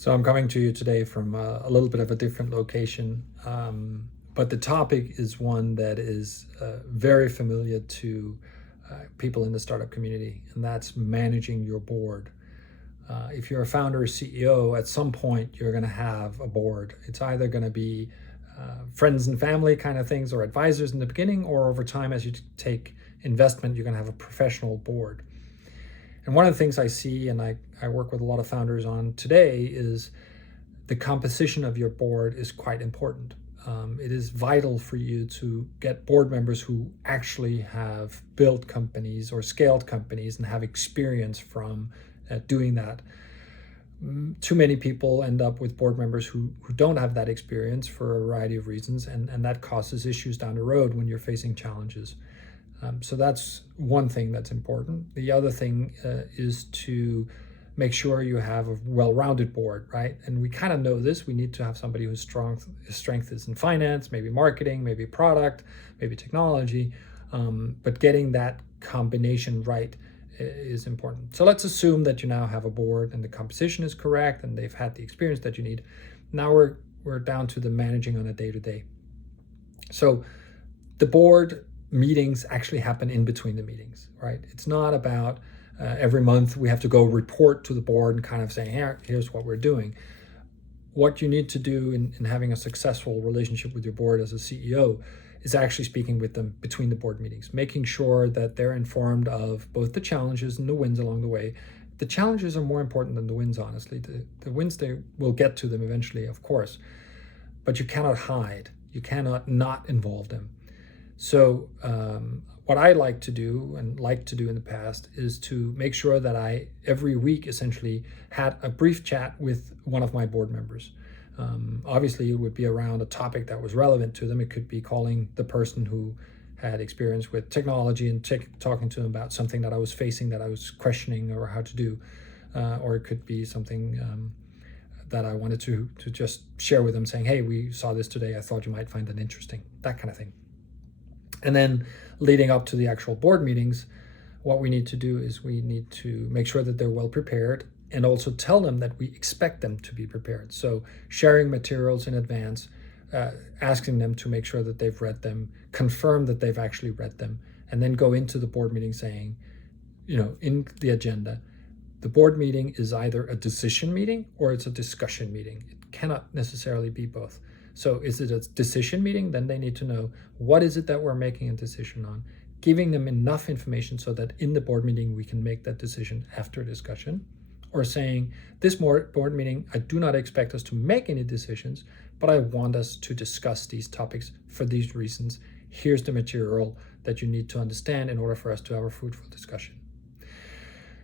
So I'm coming to you today from a little bit of a different location, but the topic is one that is very familiar to people in the startup community, and that's managing your board. If you're a founder or CEO, at some point you're going to have a board. It's either going to be friends and family kind of things or advisors in the beginning, or over time as you take investment, you're going to have a professional board. And one of the things I see and I work with a lot of founders on today is the composition of your board is quite important. It is vital for you to get board members who actually have built companies or scaled companies and have experience from doing that. Too many people end up with board members who don't have that experience for a variety of reasons, and that causes issues down the road when you're facing challenges. So that's one thing that's important. The other thing is to make sure you have a well-rounded board, right? And we kind of know this. We need to have somebody whose strength is in finance, maybe marketing, maybe product, maybe technology. But getting that combination right is important. So let's assume that you now have a board and the composition is correct and they've had the experience that you need. Now we're down to the managing on a day-to-day. So the board meetings actually happen in between the meetings, right? It's not about every month we have to go report to the board and kind of say, here's what we're doing. What you need to do in having a successful relationship with your board as a CEO is actually speaking with them between the board meetings, making sure that they're informed of both the challenges and the wins along the way. The challenges are more important than the wins, honestly. The wins, they will get to them eventually, of course, but you cannot hide. You cannot not involve them. So what I like to do and like to do in the past is to make sure that I every week essentially had a brief chat with one of my board members. Obviously, it would be around a topic that was relevant to them. It could be calling the person who had experience with technology and talking to them about something that I was facing, that I was questioning or how to do. Or it could be something that I wanted to just share with them, saying, hey, we saw this today. I thought you might find that interesting, that kind of thing. And then leading up to the actual board meetings, what we need to do is we need to make sure that they're well prepared and also tell them that we expect them to be prepared. So sharing materials in advance, asking them to make sure that they've read them, confirm that they've actually read them, and then go into the board meeting saying, in the agenda, the board meeting is either a decision meeting or it's a discussion meeting. It cannot necessarily be both. So is it a decision meeting? Then they need to know what is it that we're making a decision on, giving them enough information so that in the board meeting we can make that decision after discussion, or saying this board meeting, I do not expect us to make any decisions, but I want us to discuss these topics for these reasons. Here's the material that you need to understand in order for us to have a fruitful discussion.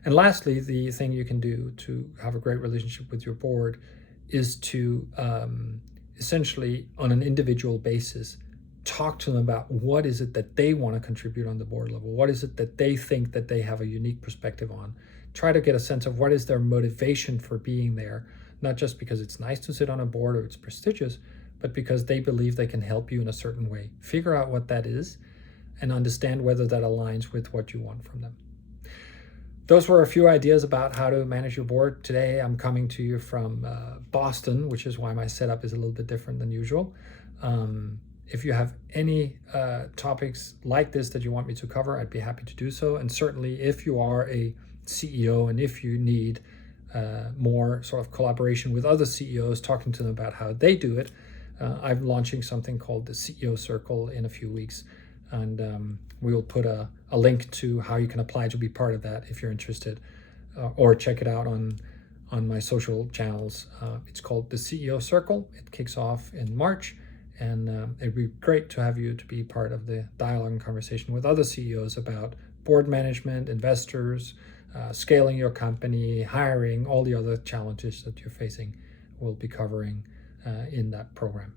And lastly, the thing you can do to have a great relationship with your board is to essentially on an individual basis talk to them about what is it that they want to contribute on the board level, what is it that they think that they have a unique perspective on. Try to get a sense of what is their motivation for being there, not just because it's nice to sit on a board or it's prestigious, but because they believe they can help you in a certain way. Figure out what that is and understand whether that aligns with what you want from them. Those were a few ideas about how to manage your board. Today, I'm coming to you from Boston, which is why my setup is a little bit different than usual. If you have any topics like this that you want me to cover, I'd be happy to do so. And certainly if you are a CEO and if you need more sort of collaboration with other CEOs, talking to them about how they do it, I'm launching something called the CEO Circle in a few weeks. And we will put a link to how you can apply to be part of that if you're interested, or check it out on my social channels. It's called the CEO Circle. It kicks off in March, and it'd be great to have you to be part of the dialogue and conversation with other CEOs about board management, investors, scaling your company, hiring, all the other challenges that you're facing. We'll be covering in that program.